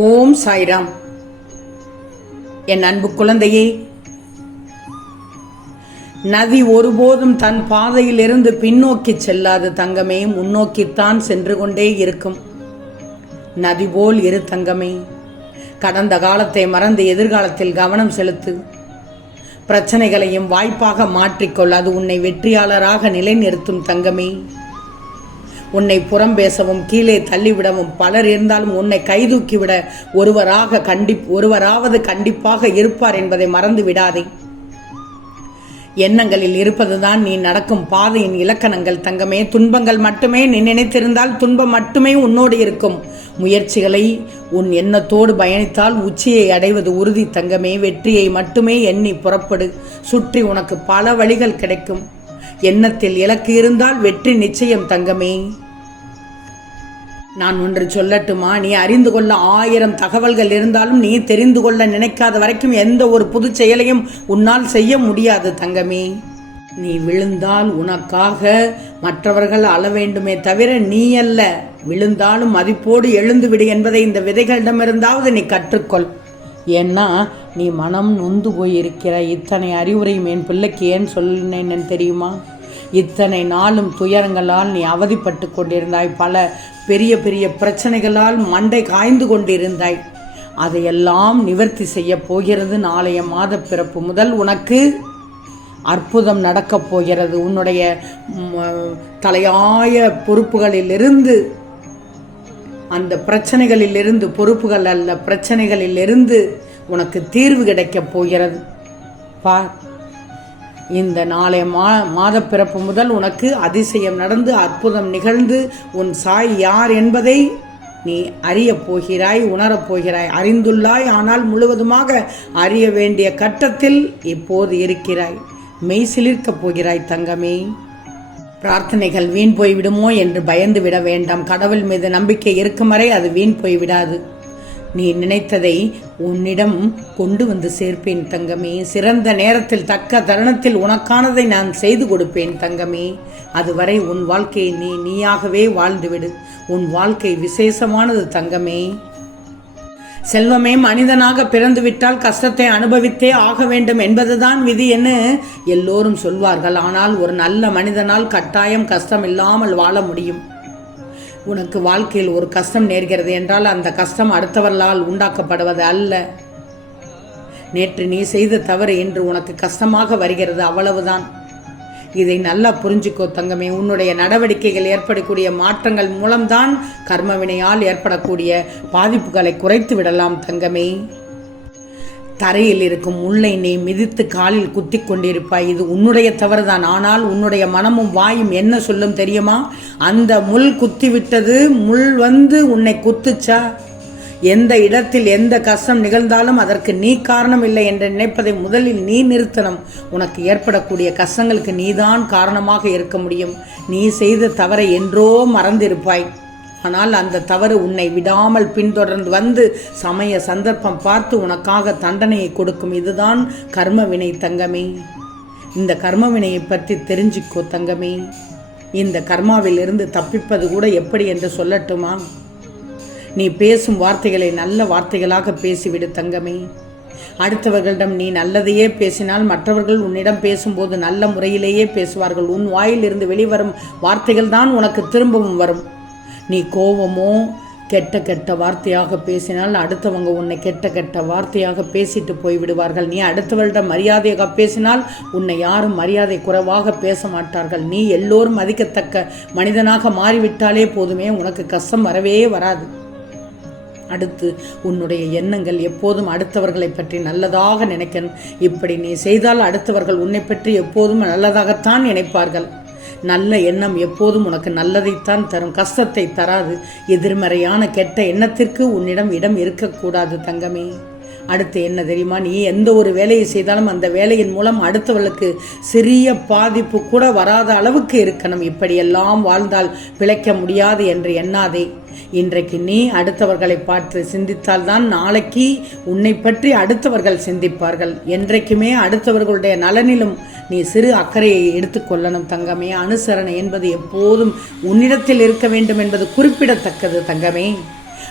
ஓம் சாய்ராம். என் அன்பு குழந்தையே நதி ஒருபோதும் தன் பாதையிலிருந்து பின்னோக்கி செல்லாது தங்கமே முன்னோக்கித்தான் சென்று கொண்டே இருக்கும். நதி போல் இரு தங்கமே கடந்த காலத்தை மறந்து எதிர்காலத்தில் கவனம் செலுத்து. பிரச்சனைகளையும் வாய்ப்பாக மாற்றிக்கொள் அது உன்னை வெற்றியாளராக நிலைநிறுத்தும் தங்கமே. உன்னை புறம் பேசவும் கீழே தள்ளிவிடவும். பலர் இருந்தாலும் உன்னை கைதூக்கிவிட ஒருவராக கண்டி ஒருவராவது கண்டிப்பாக இருப்பார் என்பதை மறந்து விடாதே. எண்ணங்களில் இருப்பதுதான் நீ நடக்கும் பாதையின் இலக்கணங்கள் தங்கமே. துன்பங்கள் மட்டுமே நீ நினைத்திருந்தால் துன்பம் மட்டுமே உன்னோடு இருக்கும். முயற்சிகளை உன் எண்ணத்தோடு பயணித்தால் உச்சியை அடைவது உறுதி தங்கமே. வெற்றியை மட்டுமே எண்ணி புறப்படு. சுற்றி உனக்கு பல வழிகள் கிடைக்கும். எண்ணத்தில் இலக்கு இருந்தால் வெற்றி நிச்சயம் தங்கமே. நான் ஒன்று சொல்லட்டுமா? நீ அறிந்து கொள்ள ஆயிரம் தகவல்கள் இருந்தாலும் நீ தெரிந்து கொள்ள நினைக்காத வரைக்கும் எந்த ஒரு புது செயலையும் உன்னால் செய்ய முடியாது தங்கமே. நீ விழுந்தால் உனக்காக மற்றவர்கள் அள வேண்டுமே தவிர நீ அல்ல. விழுந்தாலும் மதிப்போடு எழுந்துவிடு என்பதை இந்த விதைகளிடமிருந்தாவது நீ கற்றுக்கொள். ஏன்னா நீ மனம் நொந்து போயிருக்கிற இத்தனை அறிவுரையும் என் பிள்ளைக்கு ஏன் சொன்னேன்னு தெரியுமா? இத்தனை நாளும் துயரங்களால் நீ அவதிப்பட்டு கொண்டிருந்தாய். பல பெரிய பெரிய பிரச்சனைகளால் மண்டை காய்ந்து கொண்டிருந்தாய். அதையெல்லாம் நிவர்த்தி செய்ய போகிறது நாளைய மாத பிறப்பு முதல் உனக்கு. அற்புதம் நடக்கப் போகிறது உன்னுடைய தலையாய பொறுப்புகளிலிருந்து. அந்த பிரச்சனைகளிலிருந்து பொறுப்புகள் அல்ல பிரச்சனைகளிலிருந்து உனக்கு தீர்வு கிடைக்கப் போகிறது. பார். இந்த நாளைய மா மாதப்பிறப்பு முதல் உனக்கு அதிசயம் நடந்து அற்புதம் நிகழ்ந்து உன் சாய் யார் என்பதை நீ அறியப் போகிறாய் உணரப் போகிறாய். அறிந்துள்ளாய் ஆனால் முழுவதுமாக அறிய வேண்டிய கட்டத்தில் இப்போது இருக்கிறாய். மெய் சிலிர்க்கப் போகிறாய் தங்கமே. பிரார்த்தனைகள் வீண் போய்விடுமோ என்று பயந்து விட வேண்டாம். கடவுள் மீது நம்பிக்கை இருக்கும் வரை அது வீண் போய்விடாது. நீ நினைத்ததை உன்னிடம் கொண்டு வந்து சேர்ப்பேன் தங்கமே. சிறந்த நேரத்தில் தக்க தருணத்தில் உனக்கானதை நான் செய்து கொடுப்பேன் தங்கமே. அதுவரை உன் வாழ்க்கையை நீ நீயாகவே வாழ்ந்துவிடு. உன் வாழ்க்கை விசேஷமானது தங்கமே. செல்வமே மனிதனாக பிறந்துவிட்டால் கஷ்டத்தை அனுபவித்தே ஆக வேண்டும் என்பதுதான் விதி என்று எல்லோரும் சொல்வார்கள். ஆனால் ஒரு நல்ல மனிதனால் கட்டாயம் கஷ்டம் இல்லாமல் வாழ முடியும். உனக்கு வாழ்க்கையில் ஒரு கஷ்டம் நேர்கிறது என்றால் அந்த கஷ்டம் அடுத்தவர்களால் உண்டாக்கப்படுவது அல்ல. நேற்று நீ செய்த தவறு இன்று உனக்கு கஷ்டமாக வருகிறது அவ்வளவுதான். இதை நல்லா புரிஞ்சுக்கோ தங்கமே. உன்னுடைய நடவடிக்கைகள் ஏற்படக்கூடிய மாற்றங்கள் மூலம்தான் கர்மவினையால் ஏற்படக்கூடிய பாதிப்புகளை குறைத்து விடலாம் தங்கமே. தரையில் இருக்கும் முல்லை நீ மிதித்து காலில் குத்தி கொண்டிருப்பாய். இது உன்னுடைய தவறுதான். ஆனால் உன்னுடைய மனமும் வாயும் என்ன சொல்லும் தெரியுமா? அந்த முள் குத்தி விட்டது முள் வந்து உன்னை குத்துச்சா? எந்த இடத்தில் எந்த கஷ்டம் நிகழ்ந்தாலும் அதற்கு நீ காரணம் இல்லை என்று நினைப்பதை முதலில் நீ நிறுத்தணும். உனக்கு ஏற்படக்கூடிய கஷ்டங்களுக்கு நீதான் காரணமாக இருக்க முடியும். நீ செய்த தவறை என்றோ மறந்திருப்பாய். ஆனால் அந்த தவறு உன்னை விடாமல் பின்தொடர்ந்து வந்து சமய சந்தர்ப்பம் பார்த்து உனக்காக தண்டனையை கொடுக்கும் இதுதான் கர்ம வினை தங்கமே. இந்த கர்ம வினையை பற்றி தெரிஞ்சுக்கோ தங்கமே. இந்த கர்மாவிலிருந்து தப்பிப்பது கூட எப்படி என்று சொல்லட்டுமா? நீ பேசும் வார்த்தைகளை நல்ல வார்த்தைகளாக பேசிவிடு தங்கமே. அடுத்தவர்களிடம் நீ நல்லதையே பேசினால் மற்றவர்கள் உன்னிடம் பேசும்போது நல்ல முறையிலேயே பேசுவார்கள். உன் வாயிலிருந்து வெளிவரும் வார்த்தைகள் தான் உனக்கு திரும்பவும் வரும். நீ கோபமோ கெட்ட கெட்ட வார்த்தையாக பேசினால் அடுத்தவங்க உன்னை கெட்ட கெட்ட வார்த்தையாக பேசிட்டு போய்விடுவார்கள். நீ அடுத்தவர்களிடம் மரியாதையாக பேசினால் உன்னை யாரும் மரியாதை குறைவாக பேச மாட்டார்கள். நீ எல்லோரும் மதிக்கத்தக்க மனிதனாக மாறிவிட்டாலே போதுமே உனக்கு கஷ்டம் வரவே வராது. அடுத்து உன்னுடைய எண்ணங்கள் எப்போதும் அடுத்தவர்களை பற்றி நல்லதாக நினைக்கணும் இப்படி நீ செய்தால் அடுத்தவர்கள் உன்னை பற்றி எப்போதும் நல்லதாகத்தான் நினைப்பார்கள். நல்ல எண்ணம் எப்போதும் உனக்கு நல்லதைத்தான் தரும். கஷ்டத்தை தராது. எதிர்மறையான கெட்ட எண்ணத்திற்கு உன்னிடம் இடம் இருக்கக்கூடாது தங்கமே. அடுத்து என்ன தெரியுமா? நீ எந்த ஒரு வேலையை செய்தாலும் அந்த வேலையின் மூலம் அடுத்தவர்களுக்கு சிறிய பாதிப்பு கூட வராத அளவுக்கு இருக்கணும். இப்படியெல்லாம் வாழ்ந்தால் பிழைக்க முடியாது என்று எண்ணாதே. இன்றைக்கு நீ அடுத்தவர்களை பார்த்து சிந்தித்தால்தான் நாளைக்கு உன்னை பற்றி அடுத்தவர்கள் சிந்திப்பார்கள். என்றைக்குமே அடுத்தவர்களுடைய நலனிலும் நீ சிறு அக்கறையை எடுத்துக்கொள்ளணும் தங்கமே. அனுசரணை என்பது எப்போதும் உன்னிடத்தில் இருக்க வேண்டும் என்பது குறிப்பிடத்தக்கது தங்கமே.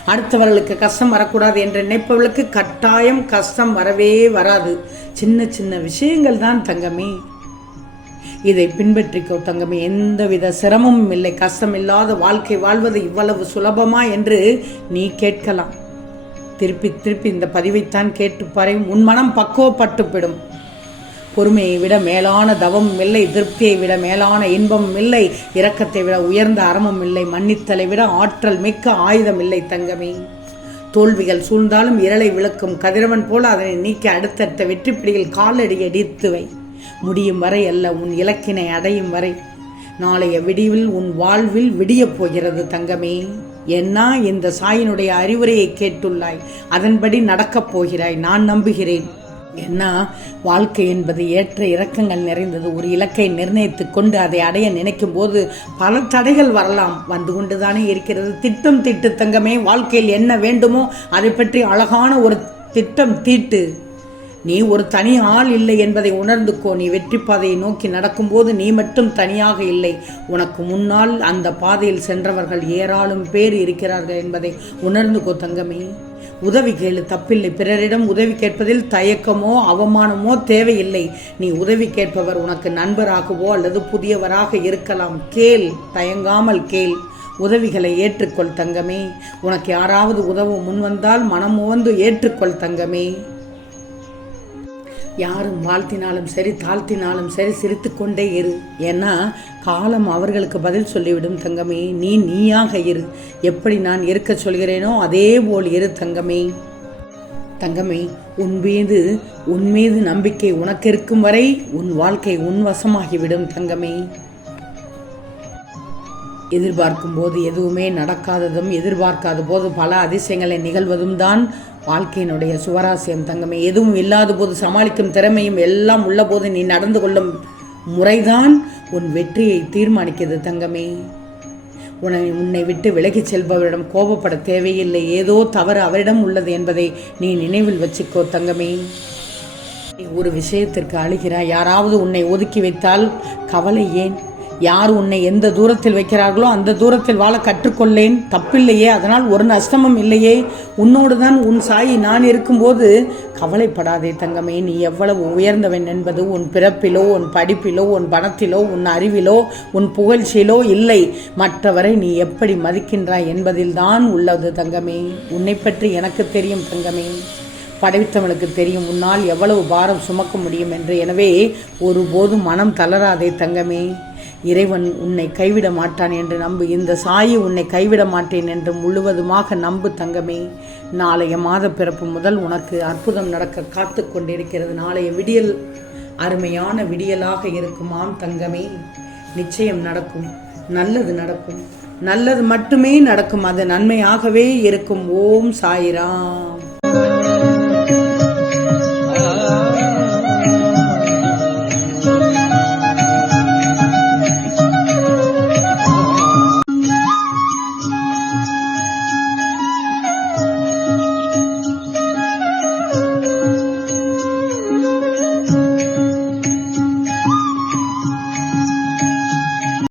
அடுத்தவர்களுக்கு கஷ்டம் வரக்கூடாது என்று நினைப்பவர்களுக்கு கட்டாயம் கஷ்டம் வரவே வராது. சின்ன சின்ன விஷயங்கள் தான் தங்கமே. இதை பின்பற்றிக்கோ தங்கமே. எந்தவித சிரமமும் இல்லை. கஷ்டம் இல்லாத வாழ்க்கை வாழ்வது இவ்வளவு சுலபமா என்று நீ கேட்கலாம். திருப்பி திருப்பி இந்த பதிவைத்தான் கேட்டுப்பாரு உன் மனம் பக்குவப்பட்டுப்பிடும் பொறுமையை விட மேலான தவமும் இல்லை திருப்தியை விட மேலான இன்பமும் இல்லை இரக்கத்தை விட உயர்ந்த அறமும் இல்லை மன்னித்தலை விட ஆற்றல் மிக்க ஆயுதம் இல்லை தங்கமே. தோல்விகள் சூழ்ந்தாலும் இரளை விளக்கும் கதிரவன் போல அதனை நீக்கி அடுத்தடுத்த வெற்றிப்பிடியில் காலடி அடித்துவை முடியும் வரை அல்ல உன் இலக்கினை அடையும் வரை. நாளைய விடிவில் உன் வாழ்வில் விடியப் போகிறது தங்கமே. என்ன இந்த சாயினுடைய அறிவுரையை கேட்டுள்ளாய். அதன்படி நடக்கப் போகிறாய் நான் நம்புகிறேன். என்ன? வாழ்க்கை என்பது ஏற்ற இறக்கங்கள் நிறைந்தது. ஒரு இலக்கை நிர்ணயித்து கொண்டு அதை அடைய நினைக்கும் போது பல தடைகள் வரலாம். வந்து கொண்டுதானே இருக்கிறது. திட்டம் திட்டு தங்கமே வாழ்க்கையில் என்ன வேண்டுமோ அதை பற்றி அழகான ஒரு திட்டம் தீட்டு. நீ ஒரு தனி ஆள் இல்லை என்பதை உணர்ந்துக்கோ. நீ வெற்றி பாதையை நோக்கி நடக்கும்போது நீ மட்டும் தனியாக இல்லை. உனக்கு முன்னால் அந்த பாதையில் சென்றவர்கள் ஏராளம் பேர் இருக்கிறார்கள் என்பதை உணர்ந்துக்கோ தங்கமே. உதவி கேளு தப்பில்லை. பிறரிடம் உதவி கேட்பதில் தயக்கமோ அவமானமோ தேவையில்லை. நீ உதவி கேட்பவர் உனக்கு நண்பராகவோ அல்லது புதியவராக இருக்கலாம். கேள் தயங்காமல் கேள். உதவிகளை ஏற்றுக்கொள் தங்கமே. உனக்கு யாராவது உதவ முன்வந்தால் மனம் உவந்து ஏற்றுக்கொள் தங்கமே. யாரும் வாழ்த்தினாலும் சரி தாழ்த்தினாலும் சரி சிரித்துக்கொண்டே இரு. ஏன்னா காலம் அவர்களுக்கு பதில் சொல்லிவிடும் தங்கமே. நீ நீயாக இரு. எப்படி நான் இருக்க சொல்கிறேனோ அதே போல் இரு தங்கமே. தங்கமே உன் மீது உன் மீது நம்பிக்கை உனக்கு இருக்கும் வரை உன் வாழ்க்கை உன் வசமாகிவிடும் தங்கமே. எதிர்பார்க்கும் போது எதுவுமே நடக்காததும் எதிர்பார்க்காத போது பல அதிசயங்களை நிகழ்வதும் தான் வாழ்க்கையினுடைய சுவராசியம் தங்கமே. எதுவும் இல்லாத போது சமாளிக்கும் திறமையும் எல்லாம் உள்ள போது நீ நடந்து கொள்ளும் முறைதான் உன் வெற்றியை தீர்மானிக்கிறது தங்கமே. உன்னை உன்னை விட்டு விலகிச் செல்பவரிடம் கோபப்பட தேவையில்லை. ஏதோ தவறு அவரிடம் உள்ளது என்பதை நீ நினைவில் வச்சுக்கோ தங்கமே. ஒரு விஷயத்திற்கு அழுகிறாய். யாராவது உன்னை ஒதுக்கி வைத்தால் கவலை ஏன்? யார் உன்னை எந்த தூரத்தில் வைக்கிறார்களோ அந்த தூரத்தில் வாழ கற்றுக்கொள்ளேன். தப்பில்லையே அதனால் ஒரு நஷ்டமும் இல்லையே. உன்னோடு தான் உன் சாயி நான் இருக்கும்போது கவலைப்படாதே தங்கமே நீ எவ்வளவு உயர்ந்தவன் என்பது உன் பிறப்பிலோ உன் படிப்பிலோ உன் பணத்திலோ உன் அறிவிலோ உன் புகழ்ச்சியிலோ இல்லை. மற்றவரை நீ எப்படி மதிக்கின்றாய் என்பதில்தான் உள்ளது தங்கமே. உன்னை பற்றி எனக்கு தெரியும் தங்கமே. படைத்தவனுக்கு தெரியும். உன்னால் எவ்வளவு பாரம் சுமக்க முடியும் என்று. எனவே ஒருபோதும் மனம் தளராதே தங்கமே. இறைவன் உன்னை கைவிட மாட்டான் என்று நம்பு. இந்த சாயி உன்னை கைவிட மாட்டேன் என்று முழுவதுமாக நம்பு தங்கமே. நாளைய மாத பிறப்பு முதல் உனக்கு அற்புதம் நடக்க காத்து கொண்டிருக்கிறது. நாளைய விடியல் அருமையான விடியலாக இருக்குமாம் தங்கமே. நிச்சயம் நடக்கும். நல்லது நடக்கும். நல்லது மட்டுமே நடக்கும். அது நன்மையாகவே இருக்கும். ஓம் சாயிராம்.